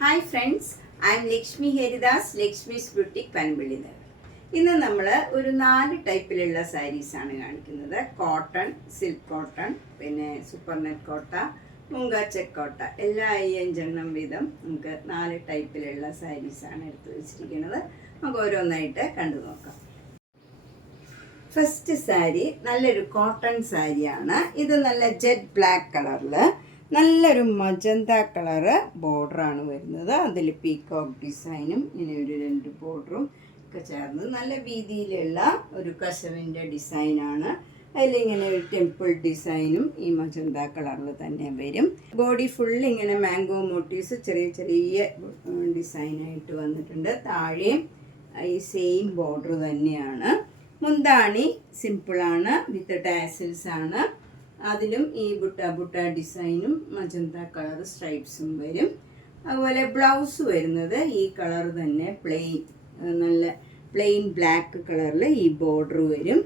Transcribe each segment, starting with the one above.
Hi friends, I M Lakshmi Haridas, Lakshmi's boutique Panampilly Nagar. ഇന്ന് നമ്മൾ ഒരു 4 ടൈപ്പിലുള്ള സാരീസാണ് കാണിക്കുന്നത്. കോട്ടൺ, സിൽക്ക് കോട്ടൺ, പിന്നെ സൂപ്പർ നെറ്റ് കോട്ട, മുങ്ക ചെക്ക് കോട്ട, എല്ലാ 5 വീതം നമുക്ക് 4 ടൈപ്പിലുള്ള സാരീസാണ് എടുത്തു വെച്ചിരിക്കുന്നത്. നമുക്ക് ഓരോന്നായിട്ട് കണ്ടു നോക്കാം. ഫസ്റ്റ് സാരി നല്ലൊരു കോട്ടൺ സാരിയാണ്. ഇത് നല്ല ജെറ്റ് ബ്ലാക്ക് കളറിൽ നല്ലൊരു മജന്ത കളറ് ബോർഡറാണ് വരുന്നത്. അതിൽ പീകോക്ക് ഡിസൈനും ഇങ്ങനെ ഒരു 2 ബോർഡറും ഒക്കെ ചേർന്ന് നല്ല വീതിയിലുള്ള ഒരു കസവിൻ്റെ ഡിസൈനാണ്. അതിലിങ്ങനെ ഒരു ടെമ്പിൾ ഡിസൈനും ഈ മജന്ത കളറിൽ തന്നെ വരും. ബോഡി ഫുൾ ഇങ്ങനെ മാംഗോ മോട്ടീവ്സ് ചെറിയ ചെറിയ ഡിസൈനായിട്ട് വന്നിട്ടുണ്ട്. താഴെയും ഈ സെയിം ബോർഡർ തന്നെയാണ്. മുന്താണി സിമ്പിളാണ്, വിത്ത് ടാസിൽസ് ആണ്. അതിലും ഈ ബുട്ട ഡിസൈനും മജന്ത കളർ സ്ട്രൈപ്സും വരും. അതുപോലെ ബ്ലൗസ് വരുന്നത് ഈ കളർ തന്നെ നല്ല പ്ലെയിൻ ബ്ലാക്ക് കളറിൽ ഈ ബോർഡർ വരും.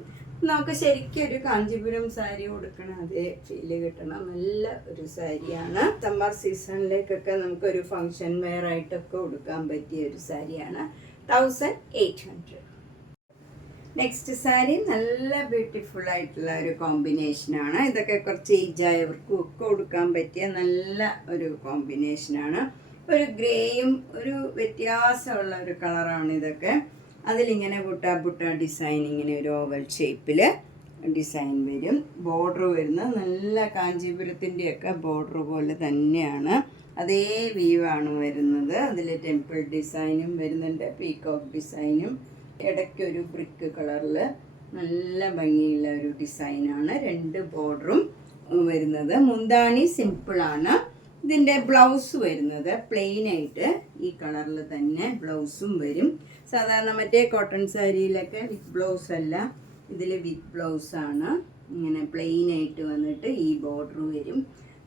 നമുക്ക് ശരിക്കും ഒരു കാഞ്ചീപുരം സാരി കൊടുക്കണം, അതേ ഫീല് കിട്ടണം. നല്ല ഒരു സാരിയാണ്. സമ്മർ സീസണിലേക്കൊക്കെ നമുക്കൊരു ഫങ്ഷൻ വെയർ ആയിട്ടൊക്കെ കൊടുക്കാൻ പറ്റിയ ഒരു സാരിയാണ്. 1800. നെക്സ്റ്റ് സാരി നല്ല ബ്യൂട്ടിഫുൾ ആയിട്ടുള്ള ഒരു കോമ്പിനേഷനാണ്. ഇതൊക്കെ കുറച്ച് ഏജായവർക്കും ഒക്കെ കൊടുക്കാൻ പറ്റിയ നല്ല ഒരു കോമ്പിനേഷനാണ്. ഒരു ഗ്രേയും ഒരു വ്യത്യാസമുള്ള ഒരു കളറാണ് ഇതൊക്കെ. അതിലിങ്ങനെ ബുട്ട ഡിസൈൻ, ഇങ്ങനെ ഒരു ഓവൽ ഷേപ്പിൽ ഡിസൈൻ വരും. ബോർഡർ വരുന്നത് നല്ല കാഞ്ചീപുരത്തിൻ്റെയൊക്കെ ബോർഡർ പോലെ തന്നെയാണ്. അതേ വീവാണ് വരുന്നത്. അതിൽ ടെമ്പിൾ ഡിസൈനും വരുന്നുണ്ട്, പീകോക്ക് ഡിസൈനും. ഇടയ്ക്കൊരു ബ്രിക്ക് കളറിൽ നല്ല ഭംഗിയുള്ള ഒരു ഡിസൈനാണ്. 2 ബോർഡറും വരുന്നത്. മുന്താണി സിമ്പിളാണ്. ഇതിൻ്റെ ബ്ലൗസ് വരുന്നത് പ്ലെയിനായിട്ട് ഈ കളറിൽ തന്നെ ബ്ലൗസും വരും. സാധാരണ മറ്റേ കോട്ടൺ സാരിയിലൊക്കെ വിത്ത് ബ്ലൗസ് അല്ല, ഇതിൽ വിത്ത് ബ്ലൗസാണ്. ഇങ്ങനെ പ്ലെയിനായിട്ട് വന്നിട്ട് ഈ ബോർഡർ വരും.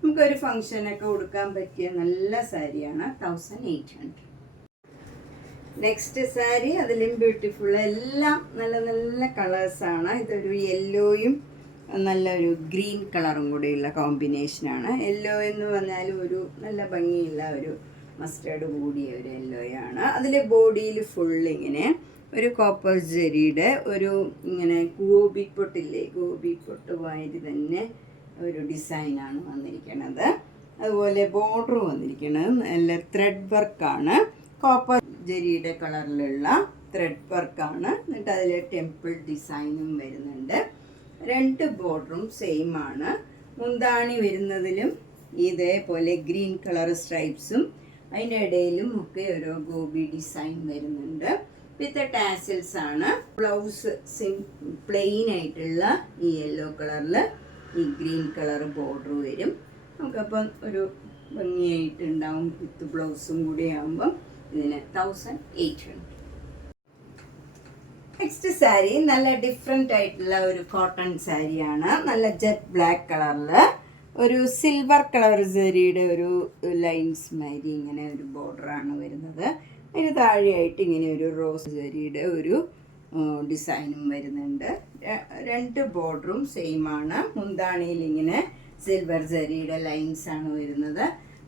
നമുക്കൊരു ഫങ്ഷനൊക്കെ കൊടുക്കാൻ പറ്റിയ നല്ല സാരിയാണ്. 1800. നെക്സ്റ്റ് സാരി അതിലും ബ്യൂട്ടിഫുൾ, എല്ലാം നല്ല നല്ല കളേഴ്സാണ്. ഇതൊരു യെല്ലോയും നല്ലൊരു ഗ്രീൻ കളറും കൂടിയുള്ള കോമ്പിനേഷനാണ്. യെല്ലോ എന്ന് പറഞ്ഞാൽ ഒരു നല്ല ഭംഗിയുള്ള ഒരു മസ്റ്റേർഡ് കൂടിയ ഒരു യെല്ലോയാണ്. അതിൽ ബോഡിയിൽ ഫുൾ ഇങ്ങനെ ഒരു കോപ്പർ ജെറിയുടെ ഒരു ഇങ്ങനെ ഗോപിപ്പൊട്ട് വാരി തന്നെ ഒരു ഡിസൈനാണ് വന്നിരിക്കുന്നത്. അതുപോലെ ബോർഡർ വന്നിരിക്കുന്നത് നല്ല ത്രെഡ് വർക്കാണ്. കോപ്പർ ജെറിയുടെ കളറിലുള്ള ത്രെഡ് വർക്കാണ്. എന്നിട്ട് അതിൽ ടെമ്പിൾ ഡിസൈനും വരുന്നുണ്ട്. 2 ബോർഡറും സെയിം ആണ്. മുന്താണി വരുന്നതിലും ഇതേപോലെ ഗ്രീൻ കളർ സ്ട്രൈപ്സും അതിൻ്റെ ഇടയിലും ഒക്കെ ഓരോ ഗോപി ഡിസൈൻ വരുന്നുണ്ട്. വിത്ത് ടാസിൽസ് ആണ്. ബ്ലൗസ് പ്ലെയിൻ ആയിട്ടുള്ള ഈ യെല്ലോ കളറിൽ ഈ ഗ്രീൻ കളർ ബോർഡർ വരും. നമുക്കപ്പം ഒരു ഭംഗിയായിട്ടുണ്ടാവും. വിത്ത് ബ്ലൗസും കൂടി ആകുമ്പം ഇതിന് 1800. നെക്സ്റ്റ് സാരി നല്ല ഡിഫറെൻ്റ് ആയിട്ടുള്ള ഒരു കോട്ടൺ സാരിയാണ്. നല്ല ജെറ്റ് ബ്ലാക്ക് കളറിൽ ഒരു സിൽവർ കളർ ജെറിയുടെ ഒരു ലൈൻസ് മാതിരി ഇങ്ങനെ ഒരു ബോർഡറാണ് വരുന്നത്. അതിന് താഴെയായിട്ട് ഇങ്ങനെ ഒരു റോസ് ജെറിയുടെ ഒരു ഡിസൈനും വരുന്നുണ്ട്. 2 ബോർഡറും സെയിം ആണ്. മുന്താണിയിൽ ഇങ്ങനെ സിൽവർ ജെറിയുടെ ലൈൻസാണ് വരുന്നത്.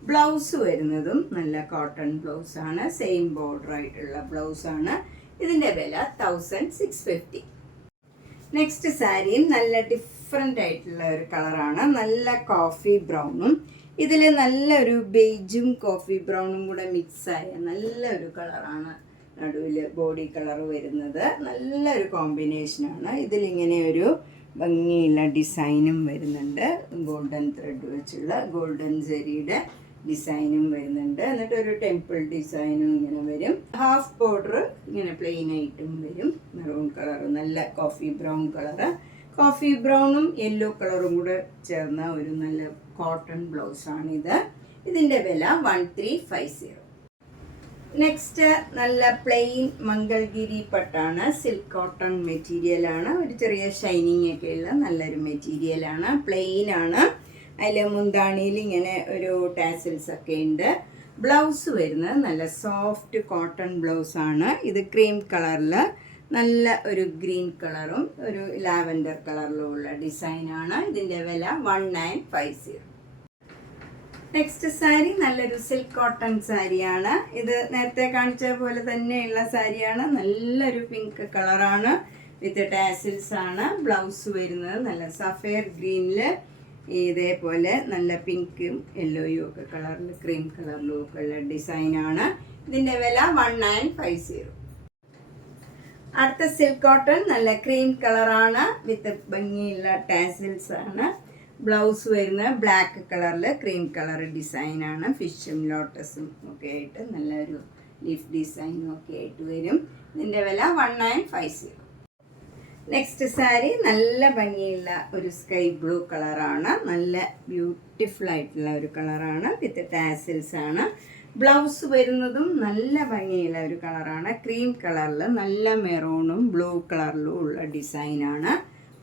ബ്ലൗസ് വരുന്നതും നല്ല കോട്ടൺ ബ്ലൗസാണ്. സെയിം ബോർഡർ ആയിട്ടുള്ള ബ്ലൗസാണ്. ഇതിൻ്റെ വില 1650. നെക്സ്റ്റ് സാരിയും നല്ല ഡിഫറെൻ്റ് ആയിട്ടുള്ള ഒരു കളറാണ്. നല്ല കോഫി ബ്രൗണും ഇതിൽ നല്ലൊരു ബേജും കോഫി ബ്രൗണും കൂടെ മിക്സായ നല്ലൊരു കളറാണ്. നടുവിൽ ബോഡി കളർ വരുന്നത് നല്ലൊരു കോമ്പിനേഷനാണ്. ഇതിലിങ്ങനെ ഒരു ഭംഗിയുള്ള ഡിസൈനും വരുന്നുണ്ട്. ഗോൾഡൻ ത്രെഡ് വെച്ചുള്ള ഗോൾഡൻ ജെറിയുടെ ഡിസൈനും വരുന്നുണ്ട്. എന്നിട്ട് ഒരു ടെമ്പിൾ ഡിസൈനും ഇങ്ങനെ വരും. ഹാഫ് ബോർഡർ ഇങ്ങനെ പ്ലെയിൻ ആയിട്ടും വരും. മെറൂൺ കളർ, നല്ല കോഫി ബ്രൗൺ കളറ്. കോഫി ബ്രൗണും യെല്ലോ കളറും കൂടെ ചേർന്ന ഒരു നല്ല കോട്ടൺ ബ്ലൗസാണിത്. ഇതിൻ്റെ വില 1350. നെക്സ്റ്റ് നല്ല പ്ലെയിൻ മംഗൾഗിരി പട്ടാണ്. സിൽക്ക് കോട്ടൺ മെറ്റീരിയലാണ്. ഒരു ചെറിയ ഷൈനിങ് ഒക്കെയുള്ള നല്ലൊരു മെറ്റീരിയലാണ്. പ്ലെയിൻ ആണ്. അതിൽ മുന്താണിയിൽ ഇങ്ങനെ ഒരു ടാസിൽസ് ഒക്കെ ഉണ്ട്. ബ്ലൗസ് വരുന്നത് നല്ല സോഫ്റ്റ് കോട്ടൺ ബ്ലൗസാണ്. ഇത് ക്രീം കളറിൽ നല്ല ഒരു ഗ്രീൻ കളറും ഒരു ലാവൻഡർ കളറിലും ഉള്ള ഡിസൈനാണ്. ഇതിൻ്റെ വില 1950. നെക്സ്റ്റ് സാരി നല്ലൊരു സിൽക്ക് കോട്ടൺ സാരിയാണ്. ഇത് നേരത്തെ കാണിച്ച പോലെ തന്നെയുള്ള സാരിയാണ്. നല്ലൊരു പിങ്ക് കളറാണ്, വിത്ത് ടാസിൽസ് ആണ്. ബ്ലൗസ് വരുന്നത് നല്ല സഫയർ ഗ്രീനിൽ ഇതേപോലെ നല്ല പിങ്കും യെല്ലോയും ഒക്കെ കളറിൽ, ക്രീം കളറിലും ഒക്കെ ഉള്ള ഡിസൈനാണ്. ഇതിൻ്റെ വില 1950. അടുത്ത സിൽക്ക് കോട്ടൺ നല്ല ക്രീം കളറാണ്, വിത്ത് ഭംഗിയുള്ള ടാസിൽസ് ആണ്. ബ്ലൗസ് വരുന്നത് ബ്ലാക്ക് കളറിൽ ക്രീം കളർ ഡിസൈനാണ്. ഫിഷും ലോട്ടസും ഒക്കെ ആയിട്ട് നല്ലൊരു ലീഫ് ഡിസൈനും ഒക്കെ ആയിട്ട് വരും. ഇതിൻ്റെ വില 1950. നെക്സ്റ്റ് സാരി നല്ല ഭംഗിയുള്ള ഒരു സ്കൈ ബ്ലൂ കളറാണ്. നല്ല ബ്യൂട്ടിഫുൾ ആയിട്ടുള്ള ഒരു കളറാണ്, വിത്ത് ടാസിൽസ് ആണ്. ബ്ലൗസ് വരുന്നതും നല്ല ഭംഗിയുള്ള ഒരു കളറാണ്, ക്രീം കളറിൽ നല്ല മെറൂണും ബ്ലൂ കളറിലും ഉള്ള ഡിസൈനാണ്.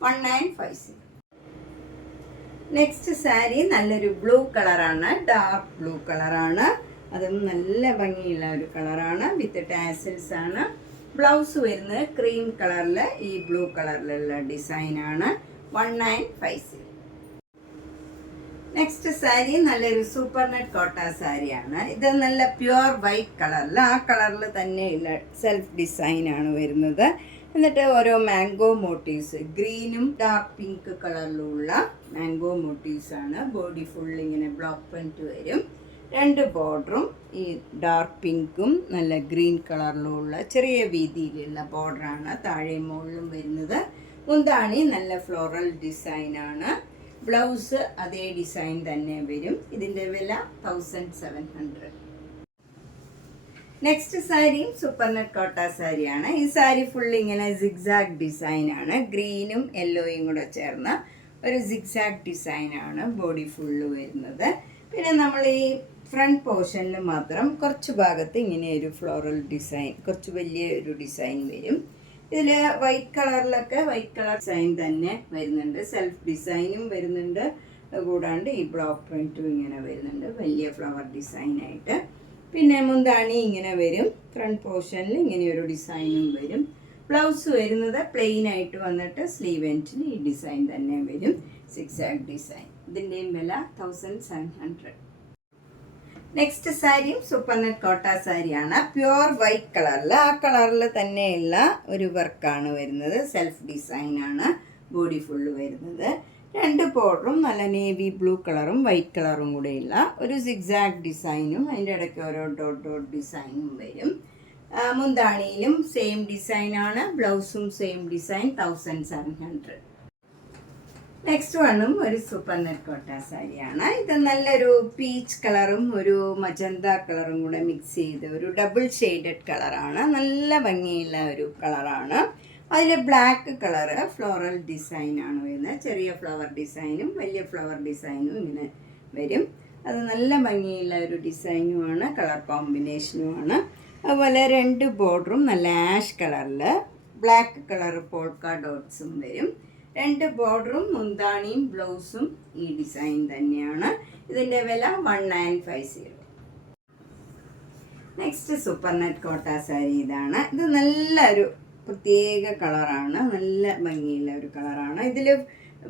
1950. നെക്സ്റ്റ് സാരി നല്ലൊരു ബ്ലൂ കളറാണ്, ഡാർക്ക് ബ്ലൂ കളറാണ്. അതും നല്ല ഭംഗിയുള്ള ഒരു കളറാണ്, വിത്ത് ടാസിൽസ് ആണ്. ബ്ലൗസ് വരുന്നത് ക്രീം കളറിൽ ഈ ബ്ലൂ കളറിലുള്ള ഡിസൈനാണ്. 1950. നെക്സ്റ്റ് സാരി നല്ലൊരു സൂപ്പർ നെറ്റ് കോട്ട സാരിയാണ്. ഇത് നല്ല പ്യുവർ വൈറ്റ് കളറിൽ, ആ കളറിൽ തന്നെയുള്ള സെൽഫ് ഡിസൈനാണ് വരുന്നത്. എന്നിട്ട് ഓരോ മാംഗോ മോട്ടീവ്സ്, ഗ്രീനും ഡാർക്ക് പിങ്ക് കളറിലുള്ള മാംഗോ മോട്ടീവ്സാണ്. ബോഡി ഫുൾ ഇങ്ങനെ ബ്ലോക്ക് പ്രിന്റ് വരും. 2 ബോർഡറും ഈ ഡാർക്ക് പിങ്കും നല്ല ഗ്രീൻ കളറിലുള്ള ചെറിയ വീതിയിലുള്ള ബോർഡറാണ് താഴെ മുകളിലും വരുന്നത്. മുന്താണി നല്ല ഫ്ലോറൽ ഡിസൈനാണ്. ബ്ലൗസ് അതേ ഡിസൈൻ തന്നെ വരും. ഇതിൻ്റെ വില 1700. നെക്സ്റ്റ് സാരിയും സൂപ്പർ നെറ്റ് കോട്ട സാരിയാണ്. ഈ സാരി ഫുൾ ഇങ്ങനെ സിഗ്സാഗ് ഡിസൈനാണ്, ഗ്രീനും യെല്ലോയും കൂടെ ചേർന്ന ഒരു സിഗ്സാഗ് ഡിസൈനാണ് ബോഡി ഫുള്ള് വരുന്നത്. പിന്നെ നമ്മൾ ഈ ഫ്രണ്ട് പോർഷനിൽ മാത്രം കുറച്ച് ഭാഗത്ത് ഇങ്ങനെ ഒരു ഫ്ലോറൽ ഡിസൈൻ, കുറച്ച് വലിയ ഒരു ഡിസൈൻ വരും. ഇതിൽ വൈറ്റ് കളറിലൊക്കെ വൈറ്റ് കളർ ഡിസൈൻ തന്നെ വരുന്നുണ്ട്, സെൽഫ് ഡിസൈനും വരുന്നുണ്ട്. കൂടാണ്ട് ഈ ബ്ലോക്ക് പ്രിന്റും ഇങ്ങനെ വരുന്നുണ്ട്, വലിയ ഫ്ലവർ ഡിസൈനായിട്ട്. പിന്നെ മുന്താണി ഇങ്ങനെ വരും, ഫ്രണ്ട് പോർഷനിൽ ഇങ്ങനെ ഒരു ഡിസൈനും വരും. ബ്ലൗസ് വരുന്നത് പ്ലെയിൻ ആയിട്ട് വന്നിട്ട് സ്ലീവ് എൻഡിൽ ഈ ഡിസൈൻ തന്നെ വരും, സിക്സാഗ് ഡിസൈൻ. ഇതിൻ്റെയും വില 1700. നെക്സ്റ്റ് സാരിയും സൂപ്പർ നെറ്റ് കോട്ട സാരിയാണ്. പ്യുവർ വൈറ്റ് കളറിൽ, ആ കളറിൽ തന്നെയുള്ള ഒരു വർക്കാണ് വരുന്നത്, സെൽഫ് ഡിസൈനാണ് ബോഡി ഫുള്ള് വരുന്നത്. 2 ബോർഡറും നല്ല നേവി ബ്ലൂ കളറും വൈറ്റ് കളറും കൂടെയുള്ള ഒരു സിഗ്സാഗ് ഡിസൈനും അതിൻ്റെ ഇടയ്ക്ക് ഓരോ ഡോട്ട് ഡോട്ട് ഡിസൈനും വരും. മുന്താണിയിലും സെയിം ഡിസൈനാണ്, ബ്ലൗസും സെയിം ഡിസൈൻ. 1700. നെക്സ്റ്റ് വണ്ണും ഒരു സൂപ്പർ നെറ്റ് കോട്ട സാരിയാണ്. ഇത് നല്ലൊരു പീച്ച് കളറും ഒരു മജന്ത കളറും കൂടെ മിക്സ് ചെയ്ത് ഒരു ഡബിൾ ഷെയ്ഡഡ് കളറാണ്. നല്ല ഭംഗിയുള്ള ഒരു കളറാണ്. അതിൽ ബ്ലാക്ക് കളറ് ഫ്ലോറൽ ഡിസൈനാണ് വരുന്നത്. ചെറിയ ഫ്ലവർ ഡിസൈനും വലിയ ഫ്ലവർ ഡിസൈനും ഇങ്ങനെ വരും. അത് നല്ല ഭംഗിയുള്ള ഒരു ഡിസൈനുമാണ്, കളർ കോമ്പിനേഷനുമാണ്. അതുപോലെ 2 ബോർഡറും നല്ല ആഷ് കളറിൽ ബ്ലാക്ക് കളർ പോൾക്ക ഡോട്ട്സും വരും. 2 ബോർഡറും മുന്താണിയും ബ്ലൗസും ഈ ഡിസൈൻ തന്നെയാണ്. ഇതിൻ്റെ വില 1950. നെക്സ്റ്റ് സൂപ്പർ നെറ്റ് കോട്ട സാരി ഇതാണ്. ഇത് നല്ലൊരു പ്രത്യേക കളറാണ്, നല്ല ഭംഗിയുള്ള ഒരു കളറാണ്. ഇതിൽ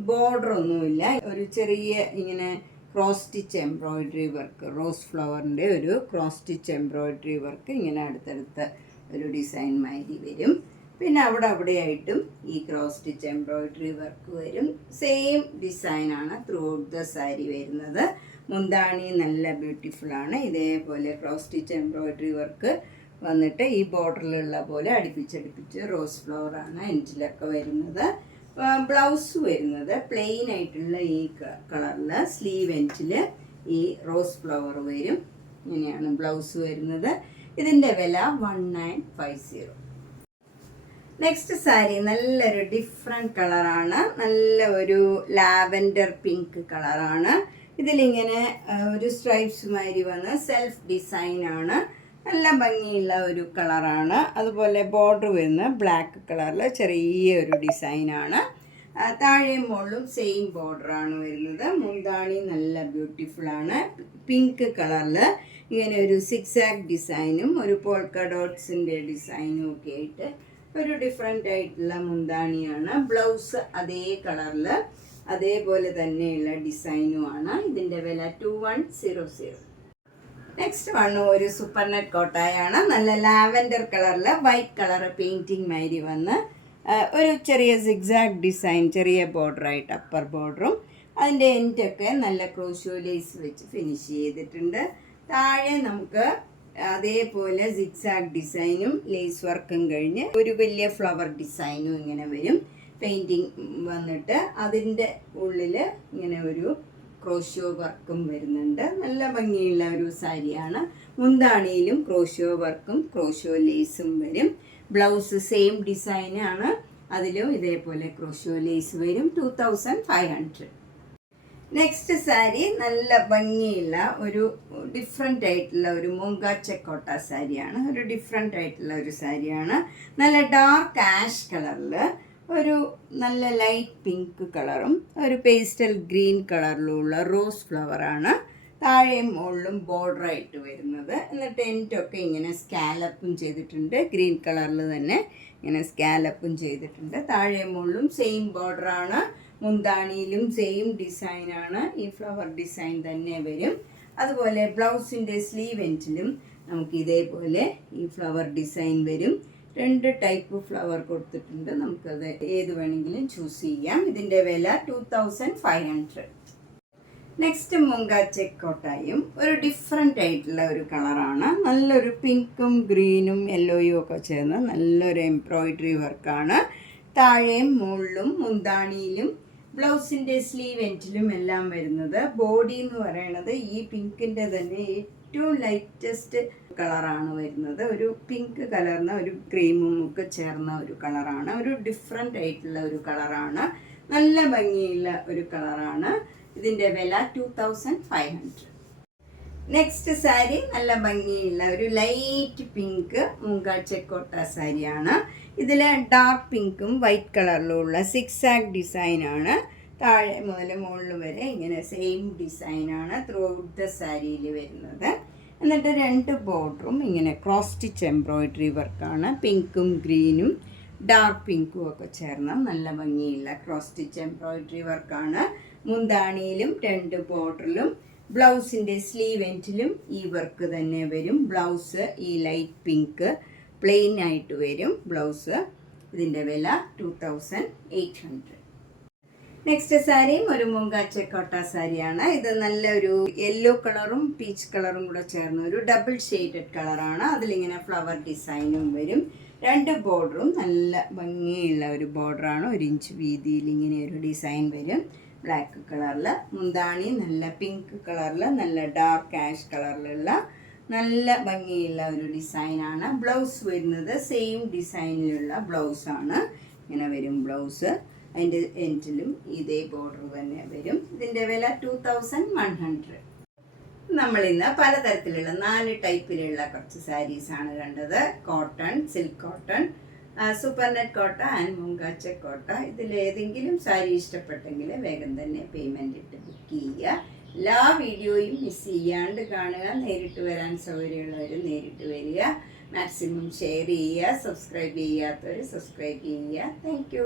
ബോർഡർ ഒന്നുമില്ല, ഒരു ചെറിയ ഇങ്ങനെ cross stitch embroidery work, rose ഫ്ലവറിൻ്റെ ഒരു ക്രോസ് സ്റ്റിച്ച് എംബ്രോയിഡറി വർക്ക് ഇങ്ങനെ അടുത്തടുത്ത ഒരു ഡിസൈൻ മാതിരി വരും. പിന്നെ അവിടെയായിട്ടും ഈ ക്രോസ് സ്റ്റിച്ച് എംബ്രോയിഡറി വർക്ക് വരും. സെയിം ഡിസൈനാണ് ത്രൂ ഔട്ട് ദ സാരി വരുന്നത്. മുന്താണി നല്ല ബ്യൂട്ടിഫുള്ളാണ്. ഇതേപോലെ ക്രോസ് സ്റ്റിച്ച് എംബ്രോയിഡറി വർക്ക് വന്നിട്ട് ഈ ബോർഡറിലുള്ള പോലെ അടുപ്പിച്ചടുപ്പിച്ച് റോസ് ഫ്ലവറാണ് എൻഡിലൊക്കെ വരുന്നത്. ബ്ലൗസ് വരുന്നത് പ്ലെയിൻ ആയിട്ടുള്ള ഈ കളറിൽ സ്ലീവ് എൻഡിൽ ഈ റോസ് ഫ്ലവർ വരും. ഇങ്ങനെയാണ് ബ്ലൗസ് വരുന്നത്. ഇതിൻ്റെ വില 1950. നെക്സ്റ്റ് സാരി നല്ലൊരു ഡിഫറെൻറ്റ് കളറാണ്, നല്ല ഒരു ലാവൻഡർ പിങ്ക് കളറാണ്. ഇതിലിങ്ങനെ ഒരു സ്ട്രൈപ്സ് മാതിരി വന്ന് സെൽഫ് ഡിസൈനാണ്, നല്ല ഭംഗിയുള്ള ഒരു കളറാണ്. അതുപോലെ ബോർഡർ വരുന്ന ബ്ലാക്ക് കളറിൽ ചെറിയൊരു ഡിസൈനാണ്. താഴെ മുകളിലും സെയിം ബോർഡറാണ് വരുന്നത്. മുന്താണി നല്ല ബ്യൂട്ടിഫുള്ളാണ്, പിങ്ക് കളറിൽ ഇങ്ങനെ ഒരു സിക്സാഗ് ഡിസൈനും ഒരു പോൾക്ക ഡോട്ട്സിൻ്റെ ഡിസൈനും ഒക്കെ ആയിട്ട് ഒരു ഡിഫറെൻ്റ് ആയിട്ടുള്ള മുന്താണിയാണ്. ബ്ലൗസ് അതേ കളറിൽ അതേപോലെ തന്നെയുള്ള ഡിസൈനുമാണ്. ഇതിൻ്റെ വില 2100. നെക്സ്റ്റ് വൺ ഒരു സൂപ്പർ നെറ്റ് കോട്ടായാണ്. നല്ല ലാവൻഡർ കളറിൽ വൈറ്റ് കളർ പെയിൻറ്റിങ് മാതിരി വന്ന് ഒരു ചെറിയ സിഗ്സാഗ് ഡിസൈൻ, ചെറിയ ബോർഡറായിട്ട് അപ്പർ ബോർഡറും അതിൻ്റെ എൻഡൊക്കെ നല്ല ക്രോഷോ ലേസ് വെച്ച് ഫിനിഷ് ചെയ്തിട്ടുണ്ട്. താഴെ നമുക്ക് അതേപോലെ സിഗ്സാഗ് ഡിസൈനും ലേസ് വർക്കും കഴിഞ്ഞ് ഒരു വലിയ ഫ്ലവർ ഡിസൈനും ഇങ്ങനെ വരും. പെയിൻറ്റിങ് വന്നിട്ട് അതിൻ്റെ ഉള്ളിൽ ഇങ്ങനെ ഒരു ക്രോഷോ വർക്കും വരുന്നുണ്ട്. നല്ല ഭംഗിയുള്ള ഒരു സാരിയാണ്. മുന്താണിയിലും ക്രോഷോ വർക്കും ക്രോഷോ ലേസും വരും. ബ്ലൗസ് സെയിം ഡിസൈനാണ്, അതിലും ഇതേപോലെ ക്രോഷോ ലേസ് വരും. 2500. നെക്സ്റ്റ് സാരി നല്ല ഭംഗിയുള്ള ഒരു ഡിഫറെൻ്റ് ആയിട്ടുള്ള ഒരു മൂങ്ക ചെക്കോട്ട സാരിയാണ്. ഒരു ഡിഫറെൻ്റ് ആയിട്ടുള്ള ഒരു സാരിയാണ്. നല്ല ഡാർക്ക് ആഷ് കളറിൽ ഒരു നല്ല ലൈറ്റ് പിങ്ക് കളറും ഒരു പേസ്റ്റൽ ഗ്രീൻ കളറിലുള്ള റോസ് ഫ്ലവറാണ് താഴെയും മുകളിലും ബോർഡറായിട്ട് വരുന്നത്. എന്നിട്ട് എൻഡൊക്കെ ഇങ്ങനെ സ്കാലപ്പും ചെയ്തിട്ടുണ്ട്. ഗ്രീൻ കളറിൽ തന്നെ ഇങ്ങനെ സ്കാലപ്പും ചെയ്തിട്ടുണ്ട്. താഴെയും മുകളിലും സെയിം ബോർഡറാണ്. മുന്താണിയിലും സെയിം ഡിസൈനാണ്. ഈ ഫ്ലവർ ഡിസൈൻ തന്നെ വരും. അതുപോലെ ബ്ലൗസിൻ്റെ സ്ലീവ് എൻഡിലും നമുക്ക് ഇതേപോലെ ഈ ഫ്ലവർ ഡിസൈൻ വരും. 2 ടൈപ്പ് ഫ്ലവർ കൊടുത്തിട്ടുണ്ട്. നമുക്കത് ഏത് വേണമെങ്കിലും ചൂസ് ചെയ്യാം. ഇതിൻ്റെ വില 2500. നെക്സ്റ്റ് മൂങ്ക ചെക്കോട്ടായും ഒരു ഡിഫറെൻ്റ് ആയിട്ടുള്ള ഒരു കളറാണ്. നല്ലൊരു പിങ്കും ഗ്രീനും യെല്ലോയും ഒക്കെ ചേർന്ന് നല്ലൊരു എംബ്രോയിഡറി വർക്കാണ്. താഴെയും മുകളിലും മുന്താണിയിലും ബ്ലൗസിൻ്റെ സ്ലീവ് എൻഡിലും എല്ലാം വരുന്നത്. ബോഡി എന്ന് പറയുന്നത് ഈ പിങ്കിൻ്റെ തന്നെ ഏറ്റവും ലൈറ്റസ്റ്റ് കളറാണ് വരുന്നത്. ഒരു പിങ്ക് കലർന്ന ഒരു ക്രീമും ഒക്കെ ചേർന്ന ഒരു കളറാണ്. ഒരു ഡിഫറെൻ്റ് ആയിട്ടുള്ള ഒരു കളറാണ്. നല്ല ഭംഗിയുള്ള ഒരു കളറാണ്. ഇതിൻ്റെ വില 2500. നെക്സ്റ്റ് സാരി നല്ല ഭംഗിയുള്ള ഒരു ലൈറ്റ് പിങ്ക് മൂങ്ക ചെക്കോട്ട സാരിയാണ്. ഇതിൽ ഡാർക്ക് പിങ്കും വൈറ്റ് കളറിലുള്ള സിക്സാഗ് ഡിസൈനാണ്. താഴെ മുതൽ മുകളിൽ വരെ ഇങ്ങനെ സെയിം ഡിസൈനാണ് ത്രൂ ഔട്ട് ദ സാരിയിൽ വരുന്നത്. എന്നിട്ട് 2 ബോർഡറും ഇങ്ങനെ ക്രോസ് സ്റ്റിച്ച് എംബ്രോയിഡറി വർക്കാണ്. പിങ്കും ഗ്രീനും ഡാർക്ക് പിങ്കും ഒക്കെ ചേർന്ന നല്ല ഭംഗിയുള്ള ക്രോസ് സ്റ്റിച്ച് എംബ്രോയിഡറി വർക്കാണ്. മുന്താണിയിലും 2 ബോർഡറിലും ബ്ലൗസിൻ്റെ സ്ലീവ് എൻഡിലും ഈ വർക്ക് തന്നെ വരും. ബ്ലൗസ് ഈ ലൈറ്റ് പിങ്ക് പ്ലെയിൻ ആയിട്ട് വരും ബ്ലൗസ്. ഇതിൻ്റെ വില 2800. നെക്സ്റ്റ് സാരിയും ഒരു മൂങ്ക ചെക്കോട്ട സാരിയാണ്. ഇത് നല്ലൊരു യെല്ലോ കളറും പീച്ച് കളറും കൂടെ ചേർന്ന ഒരു ഡബിൾ ഷെയ്ഡഡ് കളറാണ്. അതിലിങ്ങനെ ഫ്ലവർ ഡിസൈനും വരും. 2 ബോർഡറും നല്ല ഭംഗിയുള്ള ഒരു ബോർഡറാണ്. 1 ഇഞ്ച് വീതിയിൽ ഇങ്ങനെ ഒരു ഡിസൈൻ വരും ബ്ലാക്ക് കളറിൽ. മുന്താണി നല്ല പിങ്ക് കളറിൽ നല്ല ഡാർക്ക് ആഷ് കളറിലുള്ള നല്ല ഭംഗിയുള്ള ഒരു ഡിസൈനാണ്. ബ്ലൗസ് വരുന്നത് സെയിം ഡിസൈനിലുള്ള ബ്ലൗസാണ്. ഇങ്ങനെ വരും ബ്ലൗസ്. അതിൻ്റെ എൻഡിലും ഇതേ ബോർഡർ തന്നെ വരും. ഇതിൻ്റെ വില 2100. നമ്മളിന്ന് പലതരത്തിലുള്ള 4 ടൈപ്പിലുള്ള കുറച്ച് സാരീസാണ് കണ്ടത്. Cotton, silk cotton, super net കോട്ട ആൻഡ് മൂങ്ക ചെക്കോട്ട. ഇതിലേതെങ്കിലും സാരി ഇഷ്ടപ്പെട്ടെങ്കിൽ വേഗം തന്നെ പേയ്മെൻറ്റ് ഇട്ട് ബുക്ക് ചെയ്യുക. എല്ലാ വീഡിയോയും മിസ് ചെയ്യാണ്ട് കാണുക. നേരിട്ട് വരാൻ സൗകര്യമുള്ളവർ നേരിട്ട് വരിക. മാക്സിമം ഷെയർ ചെയ്യുക. സബ്സ്ക്രൈബ് ചെയ്യാത്തവർ സബ്സ്ക്രൈബ് ചെയ്യുക. താങ്ക്